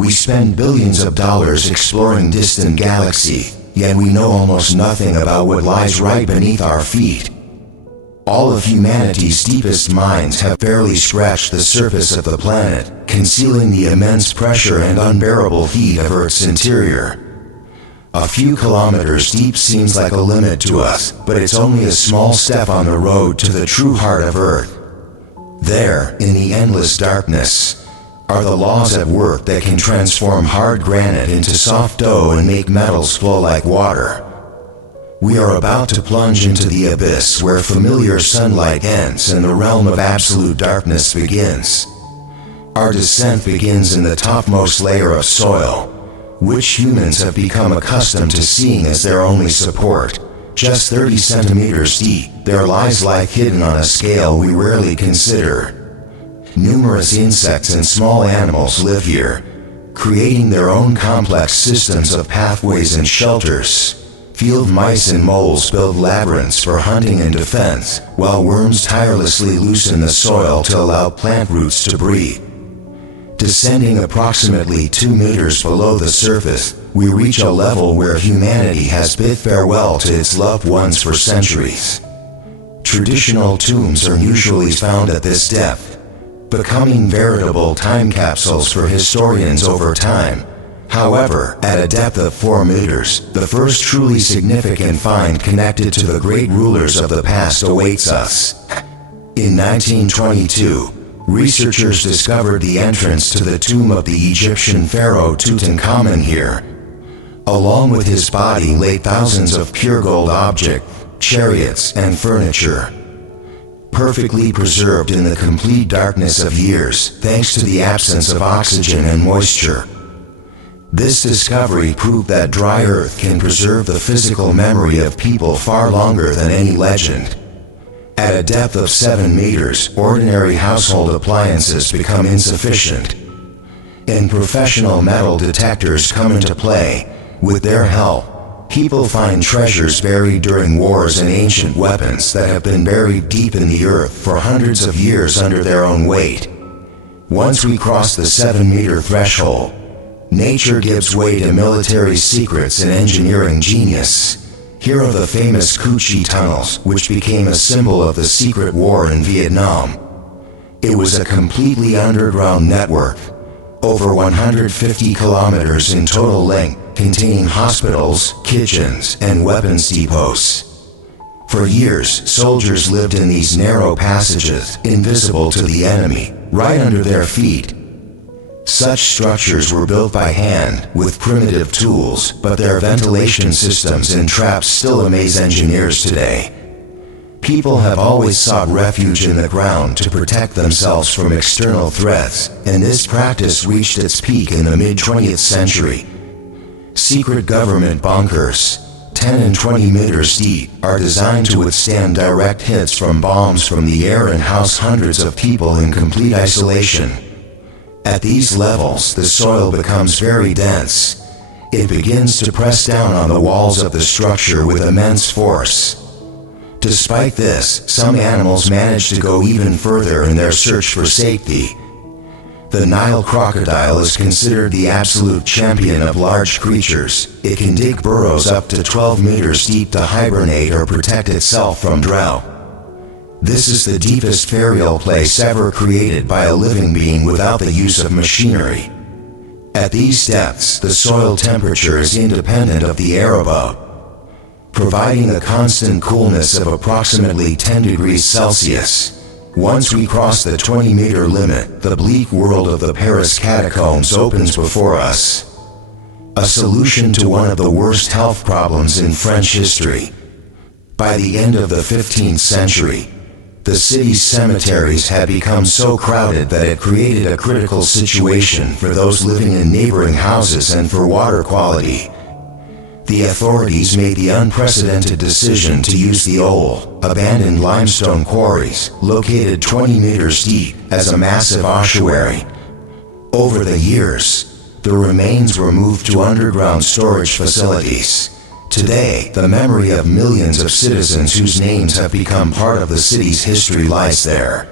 We spend billions of dollars exploring distant galaxies, yet we know almost nothing about what lies right beneath our feet. All of humanity's deepest minds have barely scratched the surface of the planet, concealing the immense pressure and unbearable heat of Earth's interior. A few kilometers deep seems like a limit to us, but it's only a small step on the road to the true heart of Earth. There, in the endless darkness, are the laws at work that can transform hard granite into soft dough and make metals flow like water. We are about to plunge into the abyss where familiar sunlight ends and the realm of absolute darkness begins. Our descent begins in the topmost layer of soil, which humans have become accustomed to seeing as their only support. Just 30 centimeters deep, there lies life hidden on a scale we rarely consider. Numerous insects and small animals live here, creating their own complex systems of pathways and shelters. Field mice and moles build labyrinths for hunting and defense, while worms tirelessly loosen the soil to allow plant roots to breathe. Descending approximately 2 meters below the surface, we reach a level where humanity has bid farewell to its loved ones for centuries. Traditional tombs are usually found at this depth, becoming veritable time capsules for historians over time. However, at a depth of 4 meters, the first truly significant find connected to the great rulers of the past awaits us. In 1922, researchers discovered the entrance to the tomb of the Egyptian Pharaoh Tutankhamun here. Along with his body lay thousands of pure gold objects, chariots, and furniture, perfectly preserved in the complete darkness of years, thanks to the absence of oxygen and moisture. This discovery proved that dry earth can preserve the physical memory of people far longer than any legend. At a depth of 7 meters, ordinary household appliances become insufficient, and professional metal detectors come into play. With their help, people find treasures buried during wars and ancient weapons that have been buried deep in the earth for hundreds of years under their own weight. Once we cross the 7-meter threshold, nature gives way to military secrets and engineering genius. Here are the famous Coochie tunnels, which became a symbol of the secret war in Vietnam. It was a completely underground network, over 150 kilometers in total length, containing hospitals, kitchens, and weapons depots. For years, soldiers lived in these narrow passages, invisible to the enemy, right under their feet. Such structures were built by hand, with primitive tools, but their ventilation systems and traps still amaze engineers today. People have always sought refuge in the ground to protect themselves from external threats, and this practice reached its peak in the mid-20th century. Secret government bunkers, 10 and 20 meters deep, are designed to withstand direct hits from bombs from the air and house hundreds of people in complete isolation. At these levels, the soil becomes very dense. It begins to press down on the walls of the structure with immense force. Despite this, some animals manage to go even further in their search for safety. The Nile crocodile is considered the absolute champion of large creatures. It can dig burrows up to 12 meters deep to hibernate or protect itself from drought. This is the deepest burial place ever created by a living being without the use of machinery. At these depths, the soil temperature is independent of the air above, providing a constant coolness of approximately 10 degrees Celsius. Once we cross the 20-meter limit, the bleak world of the Paris catacombs opens before us. A solution to one of the worst health problems in French history. By the end of the 15th century, the city's cemeteries had become so crowded that it created a critical situation for those living in neighboring houses and for water quality. The authorities made the unprecedented decision to use the old, abandoned limestone quarries, located 20 meters deep, as a massive ossuary. Over the years, the remains were moved to underground storage facilities. Today, the memory of millions of citizens whose names have become part of the city's history lies there.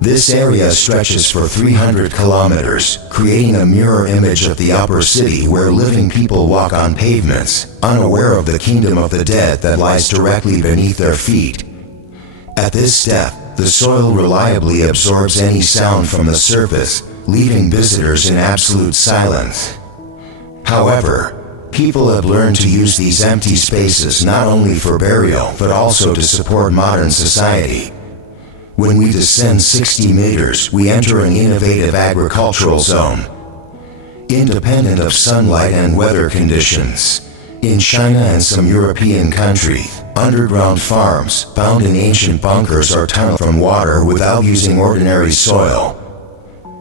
This area stretches for 300 kilometers, creating a mirror image of the upper city where living people walk on pavements, unaware of the kingdom of the dead that lies directly beneath their feet. At this depth, the soil reliably absorbs any sound from the surface, leaving visitors in absolute silence. However, people have learned to use these empty spaces not only for burial but also to support modern society. When we descend 60 meters, we enter an innovative agricultural zone. Independent of sunlight and weather conditions, in China and some European countries, underground farms, found in ancient bunkers or tunneled from water without using ordinary soil.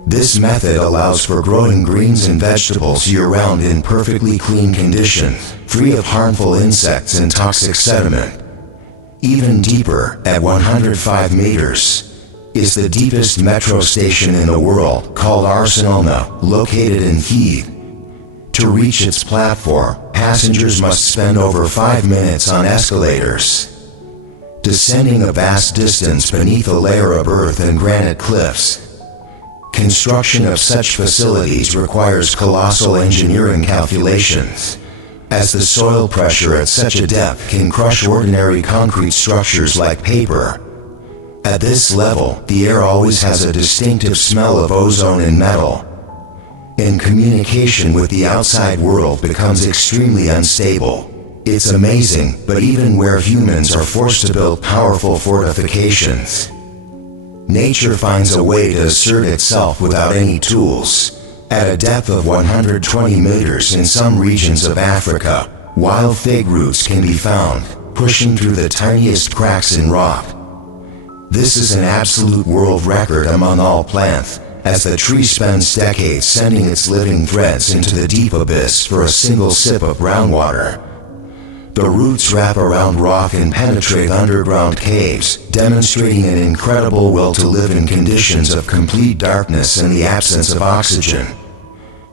This method allows for growing greens and vegetables year-round in perfectly clean conditions, free of harmful insects and toxic sediment. Even deeper, at 105 meters, is the deepest metro station in the world, called Arsenalna, located in Kyiv. To reach its platform, passengers must spend over 5 minutes on escalators, descending a vast distance beneath a layer of earth and granite cliffs. Construction of such facilities requires colossal engineering calculations, as the soil pressure at such a depth can crush ordinary concrete structures like paper. At this level, the air always has a distinctive smell of ozone and metal, and communication with the outside world becomes extremely unstable. It's amazing, but even where humans are forced to build powerful fortifications, nature finds a way to assert itself without any tools. At a depth of 120 meters in some regions of Africa, wild fig roots can be found, pushing through the tiniest cracks in rock. This is an absolute world record among all plants, as the tree spends decades sending its living threads into the deep abyss for a single sip of groundwater. The roots wrap around rock and penetrate underground caves, demonstrating an incredible will to live in conditions of complete darkness and the absence of oxygen.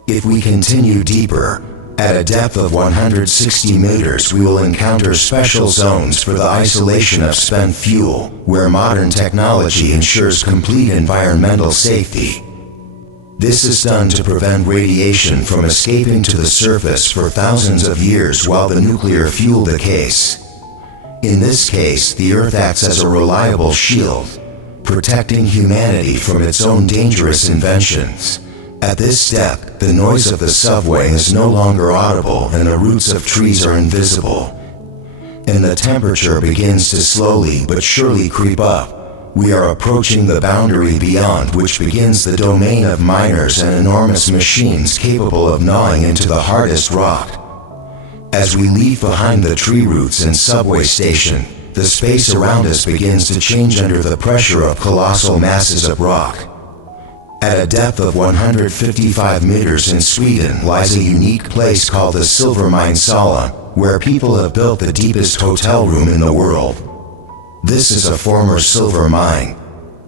If we continue deeper, at a depth of 160 meters, we will encounter special zones for the isolation of spent fuel, where modern technology ensures complete environmental safety. This is done to prevent radiation from escaping to the surface for thousands of years while the nuclear fuel decays. In this case, the Earth acts as a reliable shield, protecting humanity from its own dangerous inventions. At this depth, the noise of the subway is no longer audible and the roots of trees are invisible. And the temperature begins to slowly but surely creep up. We are approaching the boundary beyond which begins the domain of miners and enormous machines capable of gnawing into the hardest rock. As we leave behind the tree roots and subway station, the space around us begins to change under the pressure of colossal masses of rock. At a depth of 155 meters in Sweden lies a unique place called the Silver Mine Sala, where people have built the deepest hotel room in the world. This is a former silver mine,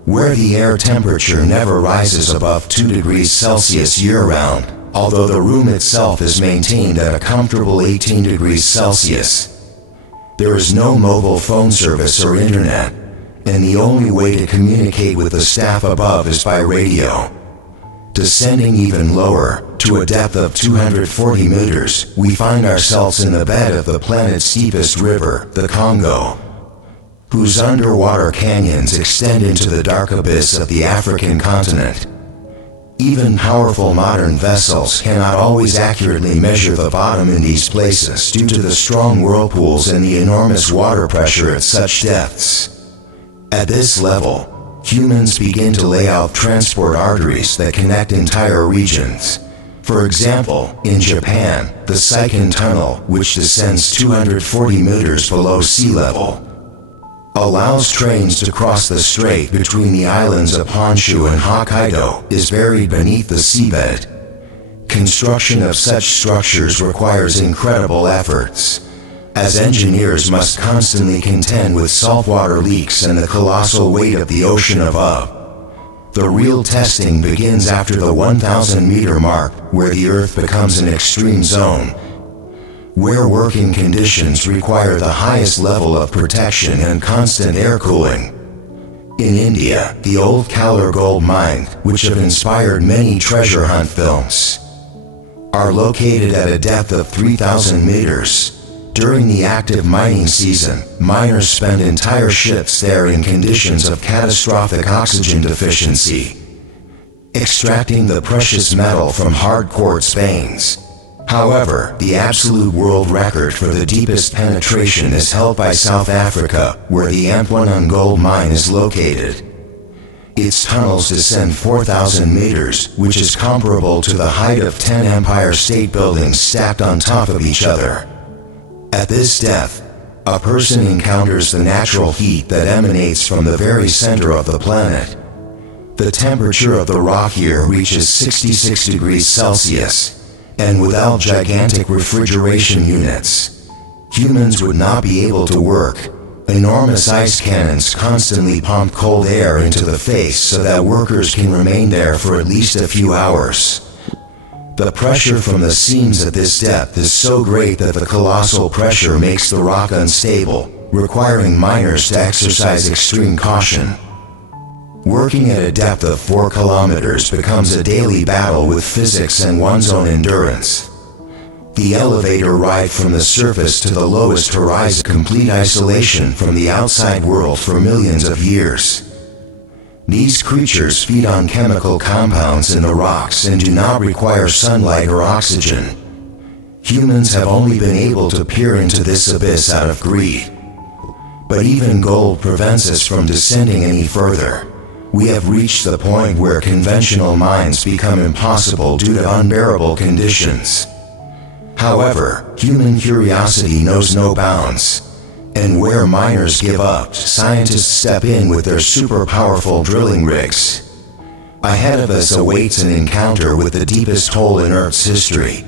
where the air temperature never rises above 2 degrees Celsius year-round, although the room itself is maintained at a comfortable 18 degrees Celsius. There is no mobile phone service or internet, and the only way to communicate with the staff above is by radio. Descending even lower, to a depth of 240 meters, we find ourselves in the bed of the planet's deepest river, the Congo, whose underwater canyons extend into the dark abyss of the African continent. Even powerful modern vessels cannot always accurately measure the bottom in these places due to the strong whirlpools and the enormous water pressure at such depths. At this level, humans begin to lay out transport arteries that connect entire regions. For example, in Japan, the Seikan Tunnel, which descends 240 meters below sea level, allows trains to cross the strait between the islands of Honshu and Hokkaido, is buried beneath the seabed. Construction of such structures requires incredible efforts, as engineers must constantly contend with saltwater leaks and the colossal weight of the ocean above. The real testing begins after the 1,000-meter mark, where the Earth becomes an extreme zone, where working conditions require the highest level of protection and constant air cooling. In India, the old Kallar gold mine, which have inspired many treasure hunt films, are located at a depth of 3,000 meters. During the active mining season, miners spend entire shifts there in conditions of catastrophic oxygen deficiency, extracting the precious metal from hard quartz veins. However, the absolute world record for the deepest penetration is held by South Africa, where the Ampwanan gold mine is located. Its tunnels descend 4,000 meters, which is comparable to the height of 10 Empire State Buildings stacked on top of each other. At this depth, a person encounters the natural heat that emanates from the very center of the planet. The temperature of the rock here reaches 66 degrees Celsius, and without gigantic refrigeration units, humans would not be able to work. Enormous ice cannons constantly pump cold air into the face so that workers can remain there for at least a few hours. The pressure from the seams at this depth is so great that the colossal pressure makes the rock unstable, requiring miners to exercise extreme caution. Working at a depth of 4 kilometers becomes a daily battle with physics and one's own endurance. The elevator ride from the surface to the lowest horizon, complete isolation from the outside world for millions of years. These creatures feed on chemical compounds in the rocks and do not require sunlight or oxygen. Humans have only been able to peer into this abyss out of greed. But even gold prevents us from descending any further. We have reached the point where conventional mines become impossible due to unbearable conditions. However, human curiosity knows no bounds. And where miners give up, scientists step in with their super-powerful drilling rigs. Ahead of us awaits an encounter with the deepest hole in Earth's history.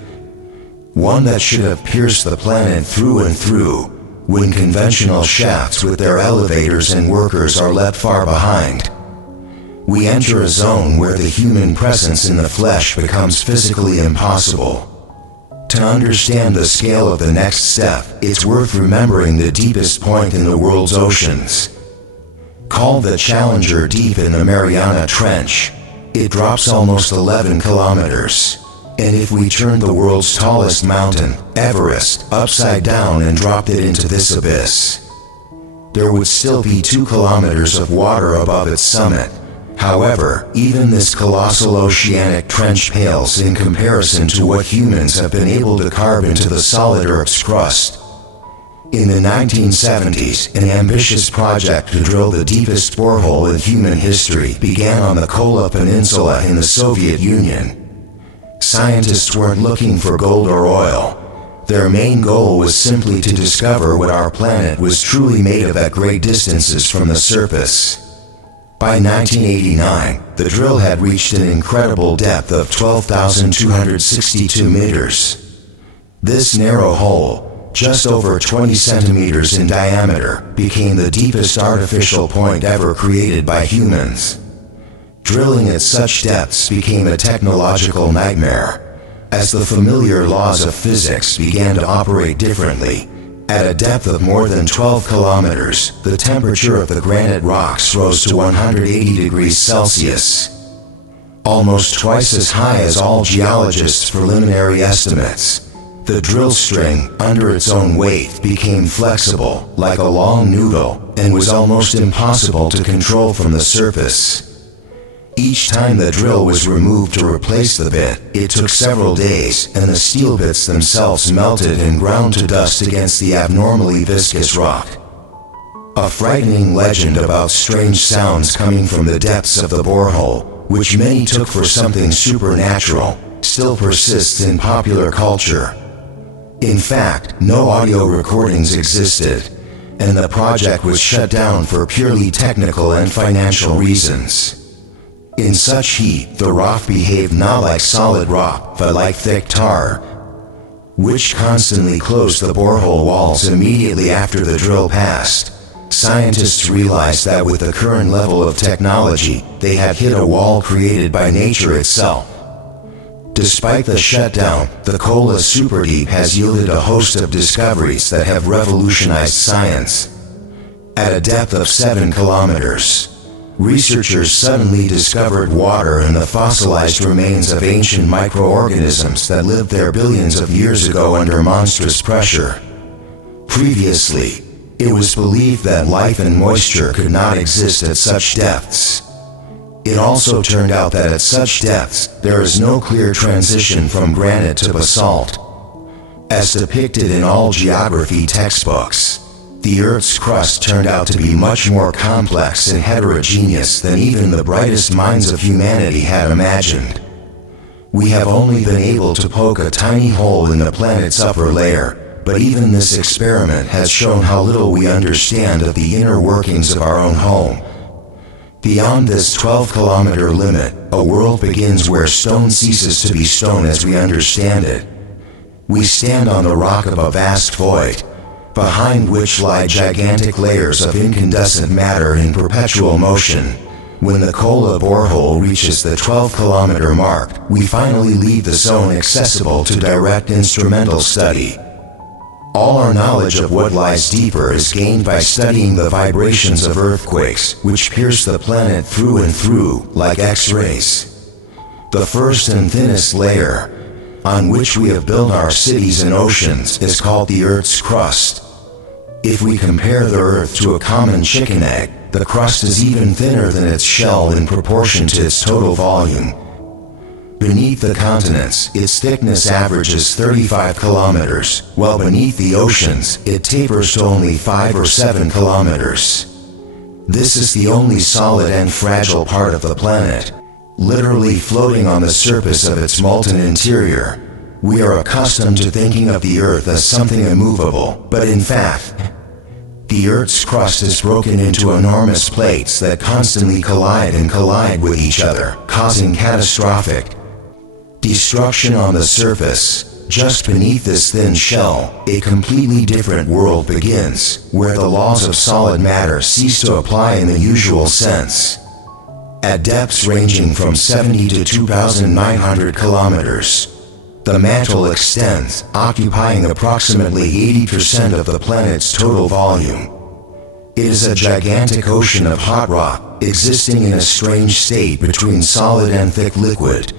One that should have pierced the planet through and through, when conventional shafts with their elevators and workers are left far behind. We enter a zone where the human presence in the flesh becomes physically impossible. To understand the scale of the next step, it's worth remembering the deepest point in the world's oceans. Called the Challenger Deep in the Mariana Trench, it drops almost 11 kilometers. And if we turned the world's tallest mountain, Everest, upside down and dropped it into this abyss, there would still be 2 kilometers of water above its summit. However, even this colossal oceanic trench pales in comparison to what humans have been able to carve into the solid Earth's crust. In the 1970s, an ambitious project to drill the deepest borehole in human history began on the Kola Peninsula in the Soviet Union. Scientists weren't looking for gold or oil. Their main goal was simply to discover what our planet was truly made of at great distances from the surface. By 1989, the drill had reached an incredible depth of 12,262 meters. This narrow hole, just over 20 centimeters in diameter, became the deepest artificial point ever created by humans. Drilling at such depths became a technological nightmare, as the familiar laws of physics began to operate differently. At a depth of more than 12 kilometers, the temperature of the granite rocks rose to 180 degrees Celsius, almost twice as high as all geologists' preliminary estimates. The drill string, under its own weight, became flexible, like a long noodle, and was almost impossible to control from the surface. Each time the drill was removed to replace the bit, it took several days, and the steel bits themselves melted and ground to dust against the abnormally viscous rock. A frightening legend about strange sounds coming from the depths of the borehole, which many took for something supernatural, still persists in popular culture. In fact, no audio recordings existed, and the project was shut down for purely technical and financial reasons. In such heat, the rock behaved not like solid rock, but like thick tar, which constantly closed the borehole walls immediately after the drill passed. Scientists realized that with the current level of technology, they had hit a wall created by nature itself. Despite the shutdown, the Kola Superdeep has yielded a host of discoveries that have revolutionized science. At a depth of 7 kilometers, researchers suddenly discovered water in the fossilized remains of ancient microorganisms that lived there billions of years ago under monstrous pressure. Previously, it was believed that life and moisture could not exist at such depths. It also turned out that at such depths, there is no clear transition from granite to basalt. As depicted in all geography textbooks, the Earth's crust turned out to be much more complex and heterogeneous than even the brightest minds of humanity had imagined. We have only been able to poke a tiny hole in the planet's upper layer, but even this experiment has shown how little we understand of the inner workings of our own home. Beyond this 12-kilometer limit, a world begins where stone ceases to be stone as we understand it. We stand on the rock of a vast void, behind which lie gigantic layers of incandescent matter in perpetual motion. When the Kola borehole reaches the 12-kilometer mark, we finally leave the zone accessible to direct instrumental study. All our knowledge of what lies deeper is gained by studying the vibrations of earthquakes, which pierce the planet through and through, like X-rays. The first and thinnest layer, on which we have built our cities and oceans, is called the Earth's crust. If we compare the Earth to a common chicken egg, the crust is even thinner than its shell in proportion to its total volume. Beneath the continents, its thickness averages 35 kilometers, while beneath the oceans, it tapers to only 5 or 7 kilometers. This is the only solid and fragile part of the planet, literally floating on the surface of its molten interior. We are accustomed to thinking of the Earth as something immovable, but in fact, the Earth's crust is broken into enormous plates that constantly collide with each other, causing catastrophic destruction on the surface. Just beneath this thin shell, a completely different world begins, where the laws of solid matter cease to apply in the usual sense. At depths ranging from 70 to 2,900 kilometers, the mantle extends, occupying approximately 80% of the planet's total volume. It is a gigantic ocean of hot rock, existing in a strange state between solid and thick liquid.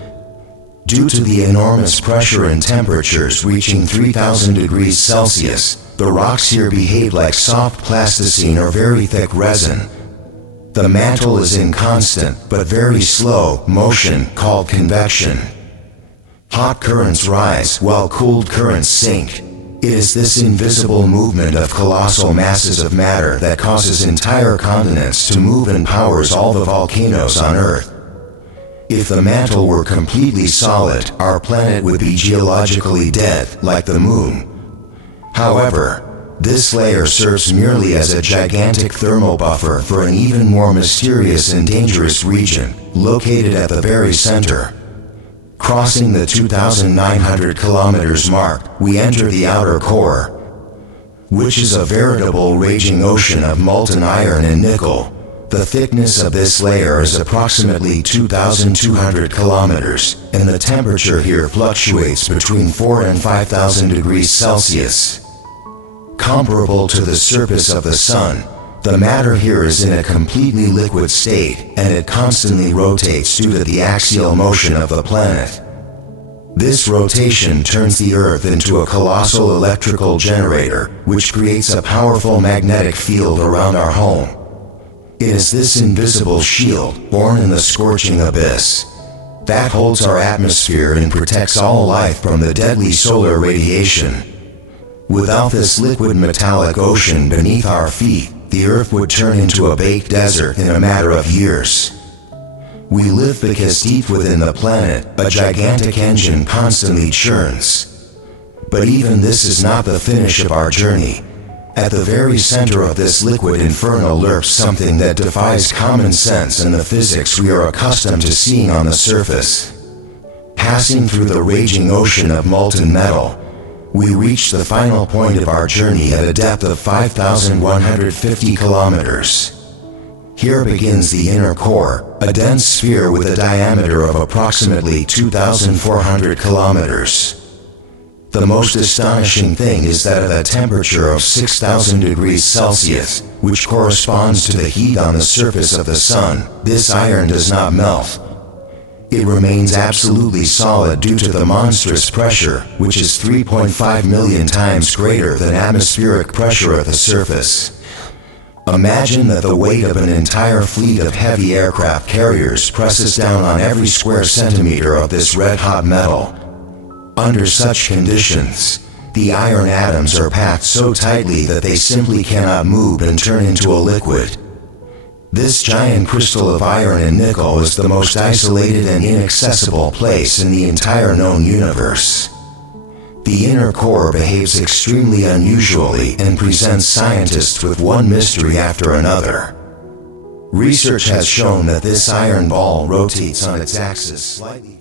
Due to the enormous pressure and temperatures reaching 3,000 degrees Celsius, the rocks here behave like soft plasticine or very thick resin. The mantle is in constant, but very slow, motion called convection. Hot currents rise while cooled currents sink. It is this invisible movement of colossal masses of matter that causes entire continents to move and powers all the volcanoes on Earth. If the mantle were completely solid, our planet would be geologically dead, like the Moon. However, this layer serves merely as a gigantic thermal buffer for an even more mysterious and dangerous region, located at the very center. Crossing the 2,900 kilometers mark, we enter the outer core, which is a veritable raging ocean of molten iron and nickel. The thickness of this layer is approximately 2,200 kilometers, and the temperature here fluctuates between 4 and 5,000 degrees Celsius. Comparable to the surface of the Sun, the matter here is in a completely liquid state, and it constantly rotates due to the axial motion of the planet. This rotation turns the Earth into a colossal electrical generator, which creates a powerful magnetic field around our home. It is this invisible shield, born in the scorching abyss, that holds our atmosphere and protects all life from the deadly solar radiation. Without this liquid metallic ocean beneath our feet, the Earth would turn into a baked desert in a matter of years. We live because deep within the planet, a gigantic engine constantly churns. But even this is not the finish of our journey. At the very center of this liquid inferno lurks something that defies common sense and the physics we are accustomed to seeing on the surface. Passing through the raging ocean of molten metal, we reach the final point of our journey at a depth of 5,150 kilometers. Here begins the inner core, a dense sphere with a diameter of approximately 2,400 kilometers. The most astonishing thing is that at a temperature of 6,000 degrees Celsius, which corresponds to the heat on the surface of the sun, this iron does not melt. It remains absolutely solid due to the monstrous pressure, which is 3.5 million times greater than atmospheric pressure at the surface. Imagine that the weight of an entire fleet of heavy aircraft carriers presses down on every square centimeter of this red-hot metal. Under such conditions, the iron atoms are packed so tightly that they simply cannot move and turn into a liquid. This giant crystal of iron and nickel is the most isolated and inaccessible place in the entire known universe. The inner core behaves extremely unusually and presents scientists with one mystery after another. Research has shown that this iron ball rotates on its axis slightly.